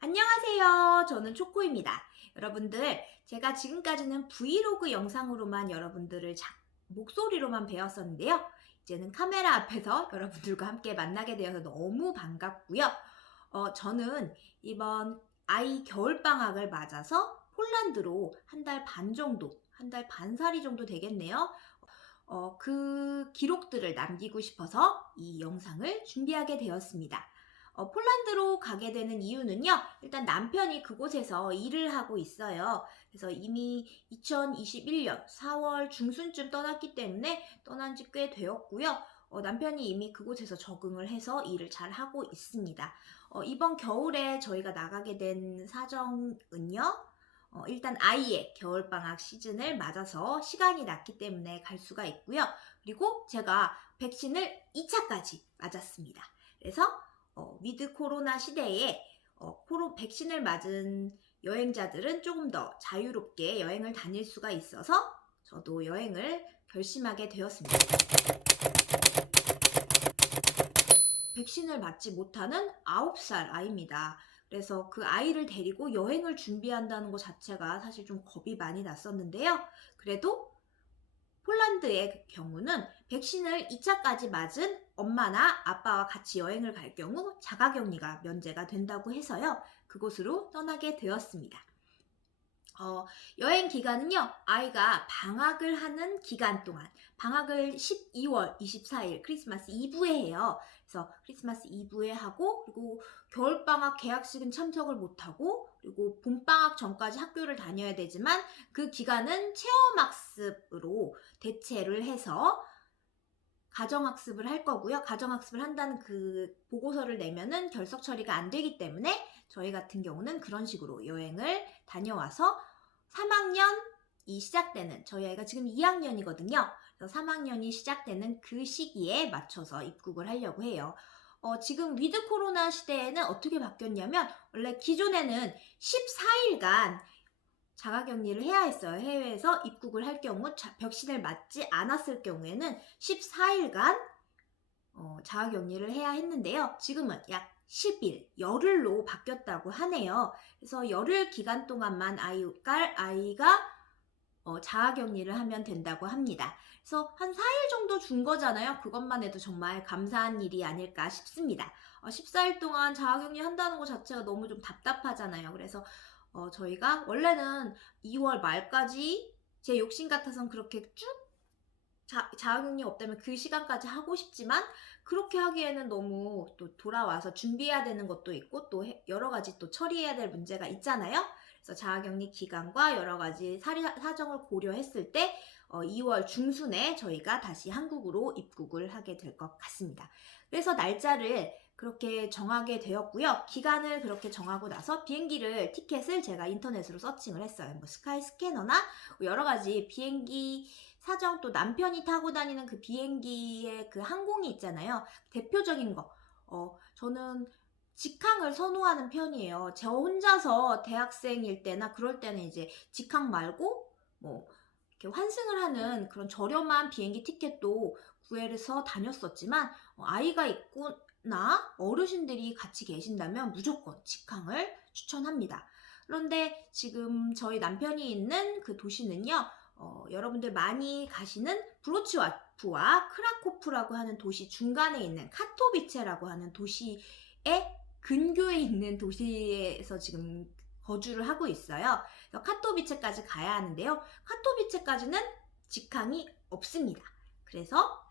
안녕하세요. 저는 초코입니다. 여러분들, 제가 지금까지는 브이로그 영상으로만 여러분들을 목소리로만 배웠었는데요. 이제는 카메라 앞에서 여러분들과 함께 만나게 되어서 너무 반갑고요. 저는 이번 아이 겨울방학을 맞아서 폴란드로 한 달 반 정도, 한 달 반살이 정도 되겠네요. 그 기록들을 남기고 싶어서 이 영상을 준비하게 되었습니다. 폴란드로 가게 되는 이유는요, 일단 남편이 그곳에서 일을 하고 있어요. 그래서 이미 2021년 4월 중순쯤 떠났기 때문에 떠난 지 꽤 되었고요. 남편이 이미 그곳에서 적응을 해서 일을 잘 하고 있습니다. 이번 겨울에 저희가 나가게 된 사정은요, 일단 아이의 겨울방학 시즌을 맞아서 시간이 났기 때문에 갈 수가 있고요. 그리고 제가 백신을 2차까지 맞았습니다. 그래서 위드 코로나 시대에 백신을 맞은 여행자들은 조금 더 자유롭게 여행을 다닐 수가 있어서 저도 여행을 결심하게 되었습니다. 백신을 맞지 못하는 9살 아이입니다. 그래서 그 아이를 데리고 여행을 준비한다는 것 자체가 사실 좀 겁이 많이 났었는데요. 그래도 폴란드의 경우는 백신을 2차까지 맞은 엄마나 아빠와 같이 여행을 갈 경우 자가격리가 면제가 된다고 해서요. 그곳으로 떠나게 되었습니다. 여행 기간은요, 아이가 방학을 하는 기간 동안, 방학을 12월 24일 크리스마스 이브에 해요. 그래서 크리스마스 이브에 하고, 그리고 겨울방학 개학식은 참석을 못하고, 그리고 봄방학 전까지 학교를 다녀야 되지만, 그 기간은 체험학습으로 대체를 해서 가정학습을 할 거고요. 가정학습을 한다는 그 보고서를 내면은 결석 처리가 안 되기 때문에 저희 같은 경우는 그런 식으로 여행을 다녀와서 3학년이 시작되는, 저희 아이가 지금 2학년이거든요. 그래서 3학년이 시작되는 그 시기에 맞춰서 입국을 하려고 해요. 지금 위드 코로나 시대에는 어떻게 바뀌었냐면, 원래 기존에는 14일간 자가격리를 해야 했어요. 해외에서 입국을 할 경우 백신을 맞지 않았을 경우에는 14일간 자가격리를 해야 했는데요. 지금은 약 10일, 열흘로 바뀌었다고 하네요. 그래서 열흘 기간 동안만 아이가 자가격리를 하면 된다고 합니다. 그래서 한 4일 정도 준 거잖아요. 그것만 해도 정말 감사한 일이 아닐까 싶습니다. 14일 동안 자가격리 한다는 것 자체가 너무 좀 답답하잖아요. 그래서 저희가 원래는 2월 말까지 제 욕심 같아서는 그렇게 쭉 자가격리 없다면 그 시간까지 하고 싶지만 그렇게 하기에는 너무 또 돌아와서 준비해야 되는 것도 있고 또 여러 가지 또 처리해야 될 문제가 있잖아요. 그래서 자가격리 기간과 여러 가지 사정을 고려했을 때 2월 중순에 저희가 다시 한국으로 입국을 하게 될 것 같습니다. 그래서 날짜를 그렇게 정하게 되었고요. 기간을 그렇게 정하고 나서 티켓을 제가 인터넷으로 서칭을 했어요. 뭐 스카이 스캐너나 여러 가지 비행기 사정, 또 남편이 타고 다니는 그 비행기의 그 항공이 있잖아요. 대표적인 거. 저는 직항을 선호하는 편이에요. 저 혼자서 대학생일 때나 그럴 때는 이제 직항 말고 뭐 이렇게 환승을 하는 그런 저렴한 비행기 티켓도 구해서 다녔었지만 아이가 있거나 어르신들이 같이 계신다면 무조건 직항을 추천합니다. 그런데 지금 저희 남편이 있는 그 도시는요, 여러분들 많이 가시는 브로치와프와 크라코프라고 하는 도시 중간에 있는 카토비체라고 하는 도시의 근교에 있는 도시에서 지금 거주를 하고 있어요. 그래서 카토비체까지 가야 하는데요. 카토비체까지는 직항이 없습니다. 그래서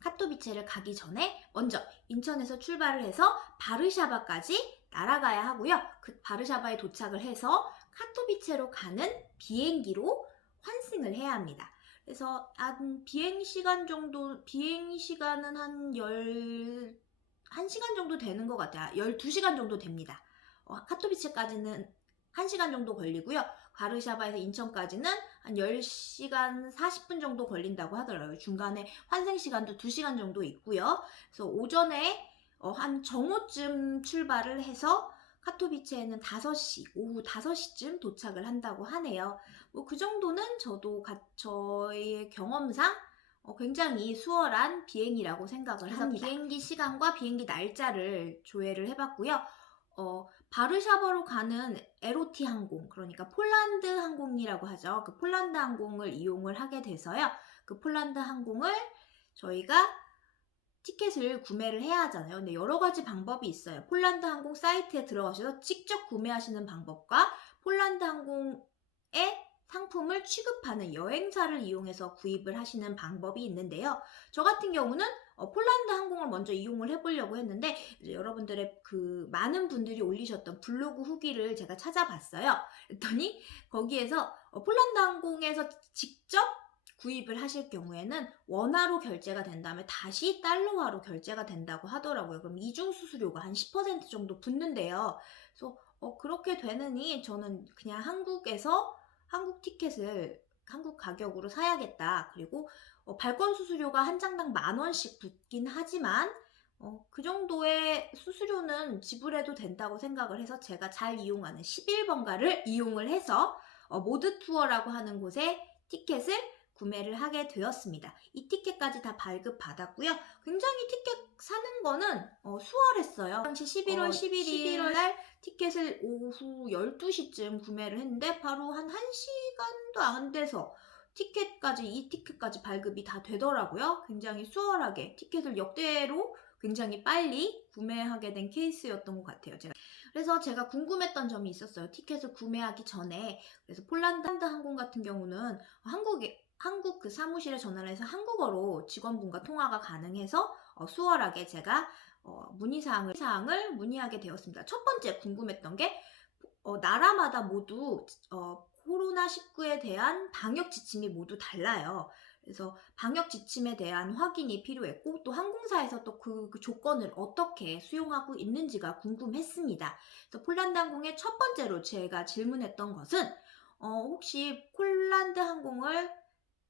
카토비체를 가기 전에 먼저 인천에서 출발을 해서 바르샤바까지 날아가야 하고요. 그 바르샤바에 도착을 해서 카토비체로 가는 비행기로 환승을 해야 합니다. 그래서 한 비행시간은 한 1시간 정도 되는 것 같아요. 12시간 정도 됩니다. 카토비체까지는 1시간 정도 걸리고요. 바르샤바에서 인천까지는 한 10시간 40분 정도 걸린다고 하더라고요. 중간에 환승 시간도 2시간 정도 있고요. 그래서 오전에 한 정오쯤 출발을 해서 카토비체에는 오후 5시쯤 도착을 한다고 하네요. 뭐 그 정도는 저의 경험상 굉장히 수월한 비행이라고 생각을 합니다. 비행기 시간과 비행기 날짜를 조회를 해봤고요. 바르샤바로 가는 LOT 항공, 그러니까 폴란드 항공이라고 하죠. 그 폴란드 항공을 이용을 하게 돼서요. 그 폴란드 항공을 저희가 티켓을 구매를 해야 하잖아요. 근데 여러 가지 방법이 있어요. 폴란드 항공 사이트에 들어가셔서 직접 구매하시는 방법과 폴란드 항공의 상품을 취급하는 여행사를 이용해서 구입을 하시는 방법이 있는데요. 저 같은 경우는 폴란드 항공을 먼저 이용을 해보려고 했는데 이제 여러분들의 그 많은 분들이 올리셨던 블로그 후기를 제가 찾아봤어요. 그랬더니 거기에서 폴란드 항공에서 직접 구입을 하실 경우에는 원화로 결제가 된 다음에 다시 달러화로 결제가 된다고 하더라고요. 그럼 이중 수수료가 한 10% 정도 붙는데요. 그래서 그렇게 되느니 저는 그냥 한국에서 한국 티켓을 한국 가격으로 사야겠다. 그리고 발권 수수료가 한 장당 10,000원씩 붙긴 하지만 그 정도의 수수료는 지불해도 된다고 생각을 해서 제가 잘 이용하는 11번가를 이용을 해서 모드 투어라고 하는 곳에 티켓을 구매를 하게 되었습니다. 이 티켓까지 다 발급받았고요. 굉장히 티켓 사는 거는 수월했어요. 당시 11월 11일 날 티켓을 오후 12시쯤 구매를 했는데 바로 한 1시간도 안 돼서 이 티켓까지 발급이 다 되더라고요. 굉장히 수월하게 티켓을 역대로 굉장히 빨리 구매하게 된 케이스였던 것 같아요. 그래서 제가 궁금했던 점이 있었어요. 티켓을 구매하기 전에. 그래서 폴란드 항공 같은 경우는 한국 그 사무실에 전화를 해서 한국어로 직원분과 통화가 가능해서 수월하게 제가 문의사항을 문의하게 되었습니다. 첫 번째 궁금했던 게 나라마다 모두 코로나19에 대한 방역 지침이 모두 달라요. 그래서 방역 지침에 대한 확인이 필요했고 또 항공사에서 또 그 조건을 어떻게 수용하고 있는지가 궁금했습니다. 그래서 폴란드 항공의 첫 번째로 제가 질문했던 것은 혹시 폴란드 항공을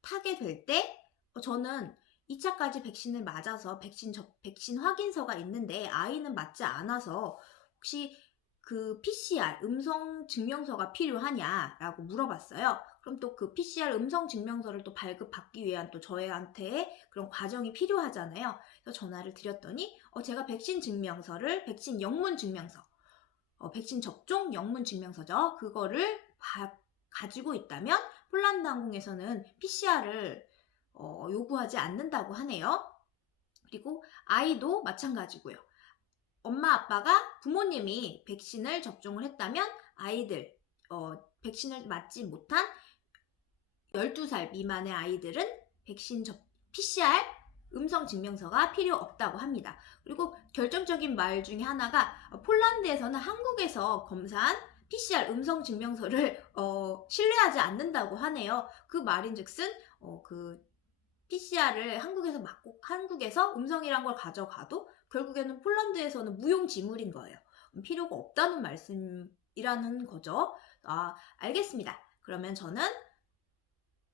타게 될 때 저는 2차까지 백신을 맞아서 백신 확인서가 있는데 아이는 맞지 않아서 혹시 그 PCR 음성 증명서가 필요하냐라고 물어봤어요. 그럼 또 그 PCR 음성 증명서를 또 발급받기 위한 또 저희한테 그런 과정이 필요하잖아요. 그래서 전화를 드렸더니 제가 백신 영문 증명서, 백신 접종 영문 증명서죠. 그거를 가지고 있다면 폴란드 항공에서는 PCR을 요구하지 않는다고 하네요. 그리고 아이도 마찬가지고요. 엄마 아빠가 부모님이 백신을 접종을 했다면 아이들 백신을 맞지 못한 12살 미만의 아이들은 PCR 음성 증명서가 필요 없다고 합니다. 그리고 결정적인 말 중에 하나가 폴란드에서는 한국에서 검사한 PCR 음성 증명서를 신뢰하지 않는다고 하네요. 그 말인즉슨 그 PCR을 한국에서 맞고 한국에서 음성이란 걸 가져가도 결국에는 폴란드에서는 무용지물인 거예요. 필요가 없다는 말씀이라는 거죠. 알겠습니다. 그러면 저는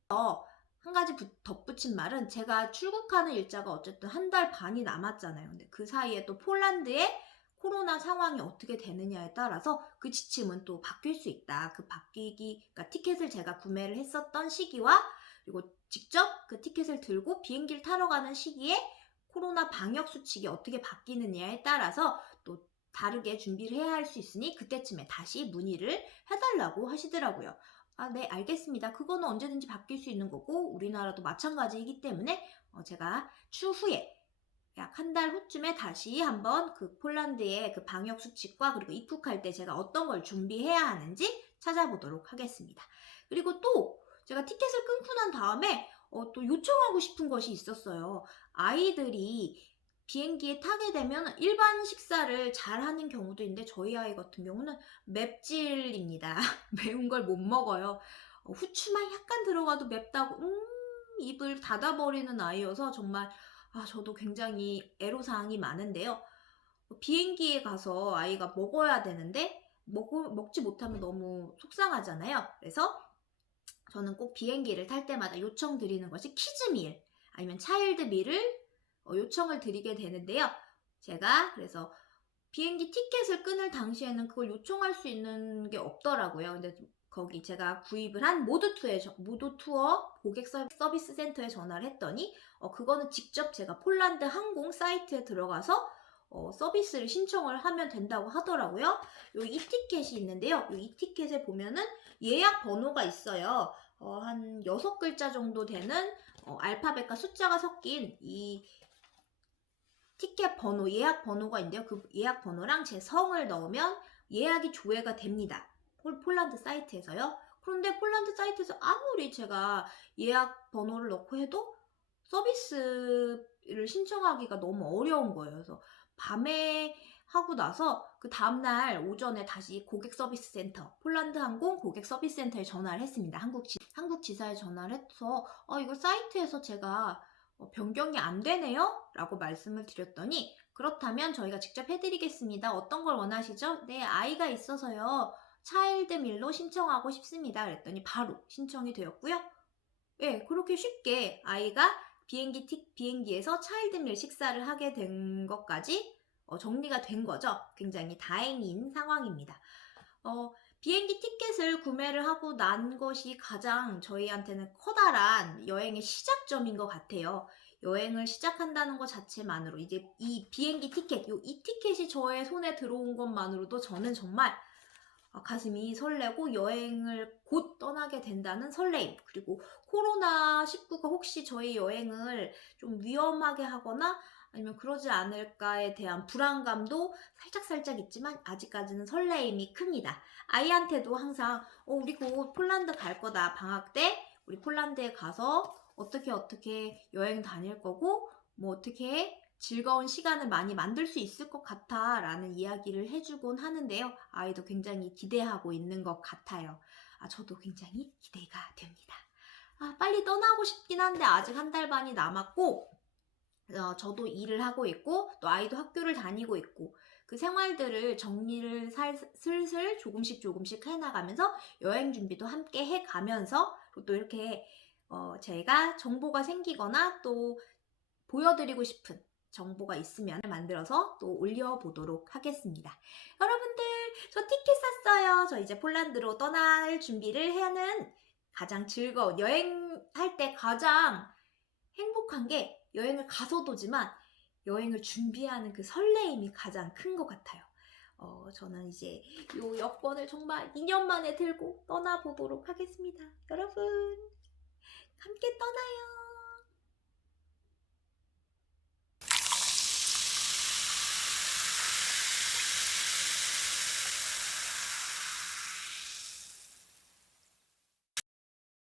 한 가지 덧붙인 말은 제가 출국하는 일자가 어쨌든 한 달 반이 남았잖아요. 근데 그 사이에 또 폴란드의 코로나 상황이 어떻게 되느냐에 따라서 그 지침은 또 바뀔 수 있다. 그러니까 티켓을 제가 구매를 했었던 시기와 그리고 직접 그 티켓을 들고 비행기를 타러 가는 시기에 코로나 방역 수칙이 어떻게 바뀌느냐에 따라서 또 다르게 준비를 해야 할 수 있으니 그때쯤에 다시 문의를 해달라고 하시더라고요. 네, 알겠습니다. 그거는 언제든지 바뀔 수 있는 거고 우리나라도 마찬가지이기 때문에 제가 추후에 약 한 달 후쯤에 다시 한번 그 폴란드의 그 방역 수칙과 그리고 입국할 때 제가 어떤 걸 준비해야 하는지 찾아보도록 하겠습니다. 그리고 또 제가 티켓을 끊고 난 다음에 또 요청하고 싶은 것이 있었어요. 아이들이 비행기에 타게 되면 일반 식사를 잘 하는 경우도 있는데 저희 아이 같은 경우는 맵찔입니다. 매운 걸 못 먹어요. 후추만 약간 들어가도 맵다고 입을 닫아버리는 아이여서 정말 저도 굉장히 애로사항이 많은데요. 비행기에 가서 아이가 먹어야 되는데 먹지 못하면 너무 속상하잖아요. 그래서 저는 꼭 비행기를 탈 때마다 요청드리는 것이 키즈밀 아니면 차일드밀을 요청을 드리게 되는데요. 제가 그래서 비행기 티켓을 끊을 당시에는 그걸 요청할 수 있는 게 없더라고요. 근데 거기 제가 구입을 한 모드 투어 고객 서비스 센터에 전화를 했더니 그거는 직접 제가 폴란드 항공 사이트에 들어가서 서비스를 신청을 하면 된다고 하더라고요. 요 이티켓이 있는데요. 요 이티켓에 보면은 예약 번호가 있어요. 한 6글자 정도 되는 알파벳과 숫자가 섞인 이 티켓 번호, 예약 번호가 있는데요. 그 예약 번호랑 제 성을 넣으면 예약이 조회가 됩니다. 폴란드 사이트에서요. 그런데 폴란드 사이트에서 아무리 제가 예약 번호를 넣고 해도 서비스를 신청하기가 너무 어려운 거예요. 그래서 밤에 하고 나서 그 다음날 오전에 다시 고객 서비스 센터, 폴란드 항공 고객 서비스 센터에 전화를 했습니다. 한국 지사에 전화를 해서 이거 사이트에서 제가 변경이 안 되네요? 라고 말씀을 드렸더니 그렇다면 저희가 직접 해드리겠습니다. 어떤 걸 원하시죠? 네, 아이가 있어서요. 차일드 밀로 신청하고 싶습니다. 그랬더니 바로 신청이 되었고요. 네, 그렇게 쉽게 아이가 비행기에서 차일드 밀 식사를 하게 된 것까지 정리가 된 거죠. 굉장히 다행인 상황입니다. 비행기 티켓을 구매를 하고 난 것이 가장 저희한테는 커다란 여행의 시작점인 것 같아요. 여행을 시작한다는 것 자체만으로 이제 이 비행기 티켓, 이 티켓이 저의 손에 들어온 것만으로도 저는 정말 가슴이 설레고 여행을 곧 떠나게 된다는 설레임, 그리고 코로나19가 혹시 저희 여행을 좀 위험하게 하거나 아니면 그러지 않을까에 대한 불안감도 살짝 있지만 아직까지는 설레임이 큽니다. 아이한테도 항상 우리 곧 폴란드 갈 거다. 방학 때 우리 폴란드에 가서 어떻게 여행 다닐 거고 뭐 어떻게 즐거운 시간을 많이 만들 수 있을 것 같아 라는 이야기를 해주곤 하는데요. 아이도 굉장히 기대하고 있는 것 같아요. 저도 굉장히 기대가 됩니다. 빨리 떠나고 싶긴 한데 아직 한 달 반이 남았고 저도 일을 하고 있고 또 아이도 학교를 다니고 있고 그 생활들을 정리를 슬슬 조금씩 해나가면서 여행 준비도 함께 해가면서 또 이렇게 제가 정보가 생기거나 또 보여드리고 싶은 정보가 있으면 만들어서 또 올려보도록 하겠습니다. 여러분들, 저 티켓 샀어요. 저 이제 폴란드로 떠날 준비를 하는 가장 즐거운, 여행할 때 가장 행복한 게 여행을 가서도지만 여행을 준비하는 그 설레임이 가장 큰 것 같아요. 저는 이제 이 여권을 정말 2년 만에 들고 떠나보도록 하겠습니다. 여러분, 함께 떠나요.